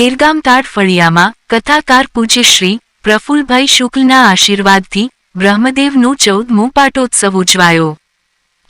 ખેરગામ તાડ ફળિયામાં કથાકાર પૂજ્ય શ્રી પ્રફુલ્લભાઈ શુક્લના આશીર્વાદથી બ્રહ્મદેવનો 14મો પાટોત્સવ ઉજવાયો.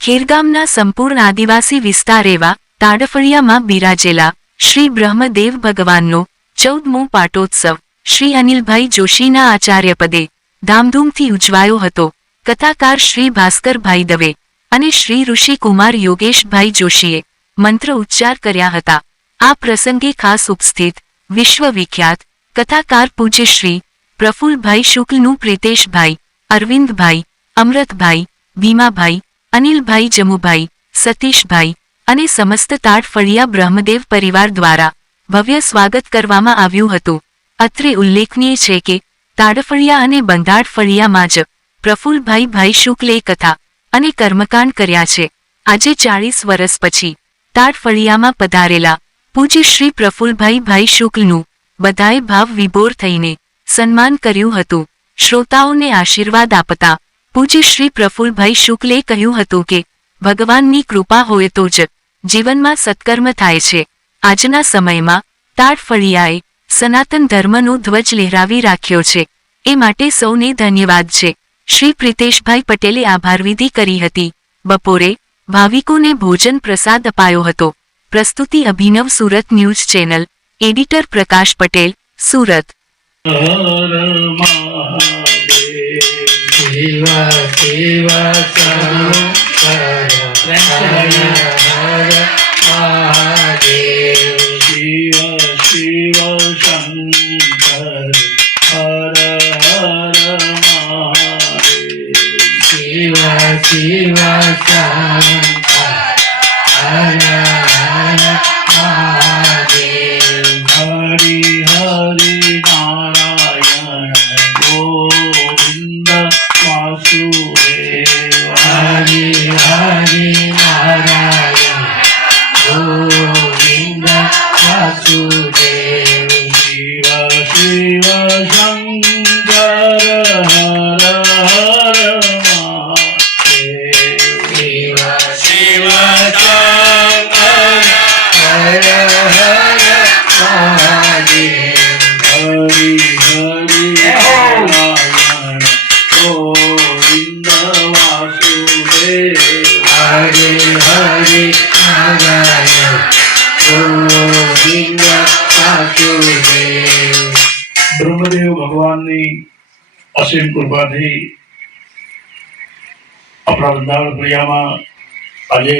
ખેરગામના સંપૂર્ણ આદિવાસી વિસ્તાર એવા તાડફળિયામાં બિરાજેલા શ્રી બ્રહ્મદેવ ભગવાનનો 14મો પાટોત્સવ શ્રી અનિલભાઈ જોશીના આચાર્યપદે ધામધૂમથી ઉજવાયો હતો. કથાકાર શ્રી ભાસ્કરભાઈ દવે અને શ્રી ઋષિકુમાર યોગેશભાઈ જોશીએ મંત્ર ઉચ્ચાર કર્યા હતા. આ પ્રસંગે ખાસ ઉપસ્થિત વિશ્વવિખ્યાત કથાકાર પૂજ્ય શ્રી પ્રફુલ્લભાઈ શુક્લનું પ્રિતેશભાઈ, અરવિંદભાઈ, અમૃતભાઈ, ભીમાભાઈ, અનિલભાઈ, જમુભાઈ, સતીશભાઈ અને સમસ્ત તાડ ફળિયા બ્રહ્મદેવ પરિવાર દ્વારા ભવ્ય સ્વાગત કરવામાં આવ્યું હતું. અત્રે ઉલ્લેખનીય છે કે તાડફળિયા અને બંધાડ ફળિયામાં જ પ્રફુલ્લભાઈ ભાઈ શુક્લે કથા અને કર્મકાંડ કર્યા છે. આજે 40 વર્ષ પછી તાડ ફળિયામાં પધારેલા પૂજ્ય શ્રી પ્રફુલ્લભાઈ ભાઈ શુક્લનું બધાએ ભાવ વિભોર થઈને સન્માન કર્યું હતું. શ્રોતાઓને આશીર્વાદ આપતા પૂજ્ય શ્રી પ્રફુલ્લભાઈ શુક્લે કહ્યું હતું કે ભગવાનની કૃપા હોય તો જ જીવનમાં સત્કર્મ થાય છે. આજના સમયમાં તાડ ફળિયાએ સનાતન ધર્મનો ધ્વજ લહેરાવી રાખ્યો છે, એ માટે સૌને ધન્યવાદ છે. શ્રી પ્રિતેશભાઈ પટેલે આભારવિધિ કરી હતી. બપોરે ભાવિકોને ભોજન પ્રસાદ અપાયો હતો. પ્રસ્તુતિ Abhinav Surat news channel. Editor Prakash Patel, Surat. Shiva Shankar Hara Hara Mahadev Hari Hari Narayana Govinda Vasudeva Hari Hari Narayana Govinda Vasudeva Shiva Shiva Shankar Hara Hara Brahmadev ભગવાનની અસીમ કૃપાથી આપણા બંધારણ ફળિયામાં આજે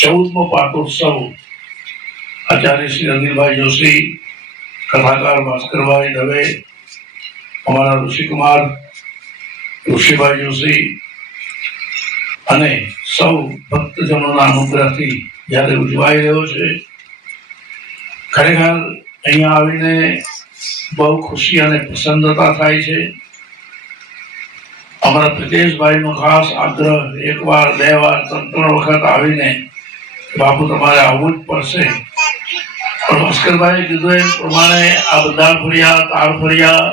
14મો પાટોત્સવ આચાર્ય શ્રી અનિલભાઈ જોશી, કથાકાર ભાસ્કરભાઈ દવે, અમારા ઋષિકુમાર ઋષિભાઈ જોશી અને સૌ ભક્તજનોના અનુગ્રહથી જ્યારે ઉજવાઈ રહ્યો છે. ખરેખર અહીંયા આવીને બહુ ખુશી અને પ્રસન્નતા થાય છે. અમારા પ્રિતેશભાઈનો ખાસ આગ્રહ, 1 વાર 2 વાર 3 વખત આવીને બાપુ તમારે આવવું જ પડશે. પણ ભાસ્કરભાઈએ કીધું એ પ્રમાણે આ બંધાર ફળિયા, તાડ ફળિયા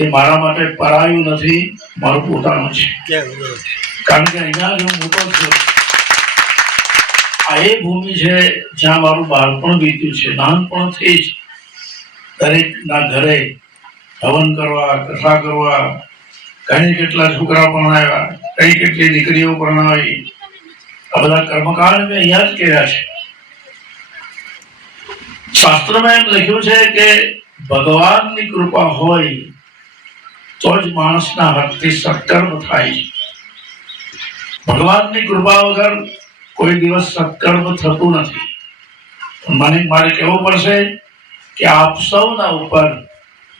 એ મારા માટે પરાયું નથી, મારું પોતાનું છે. કારણ કે અહીંયા જ હું મોટો છું. આ એ ભૂમિ છે જ્યાં મારું બાળપણ વીત્યું છે. નાનપણથી જ દરેકના ઘરે હવન કરવા, કથા કરવા, કઈ કેટલા છોકરા પરણાવ્યા, કઈ કેટલી દીકરીઓ પરણાવી, આ બધા કર્મકાંડ મેં અહીંયા જ કર્યા છે. શાસ્ત્રમાં એમ લખ્યું છે કે ભગવાનની કૃપા હોય તો જ માણસના હાથથી સત્કર્મ થાય છે. ભગવાનની કૃપા વગર કોઈ દિવસ સત્કર્મ થતું નથી. મારે કહેવું પડશે કે આપ સૌના ઉપર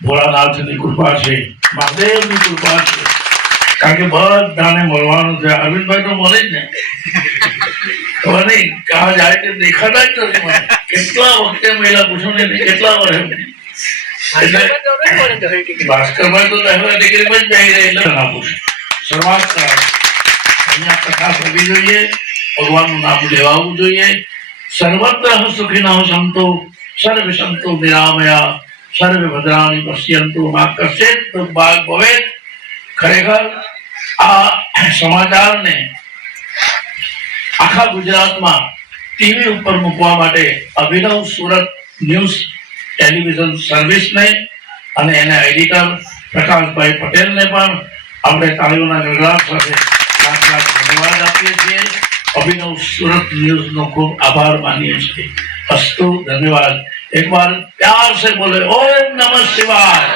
ભોળાનાથની કૃપા છે, મહાદેવની કૃપા છે. કારણ કે બધાને મળવાનું છે. અરવિંદભાઈ તો મળે જ ને, ખબર નહીં કહા જાય કે દેખાતા જ નથી મને. કેટલા વખતે મહિલા પૂછો ને, કેટલા વર્ષ ભાસ્કરભાઈ તો ડિગ્રીમાં જ બેસી રહે એટલે ના પૂછે. શરૂઆત કરાવે. અહીંયા કથા થવી જોઈએ, ભગવાનનું નામ લેવાવું જોઈએ. સર્વત્ર સુખિનઃ સંતો સર્વે સંતો નિરામયા સર્વે ભદ્રાણી પશ્યંતુ મા કશ્ચિત દુર્ભાગ ભવેત. ખરેખર આ સમાચારને આખા ગુજરાતમાં ટીવી ઉપર મૂકવા માટે અભિનવ સુરત ન્યૂઝ ટેલિવિઝન સર્વિસને અને એના એડિટર પ્રકાશભાઈ પટેલને પણ આપણે તાળીઓના ગણગડાટ સાથે લાખ લાખ ધન્યવાદ આપીએ છીએ. અભિનવ સુરત ન્યૂઝનો ખૂબ આભાર માનીએ છીએ. અસ્તુ, ધન્યવાદ. एक बार प्यार से बोले ओम नमः शिवाय.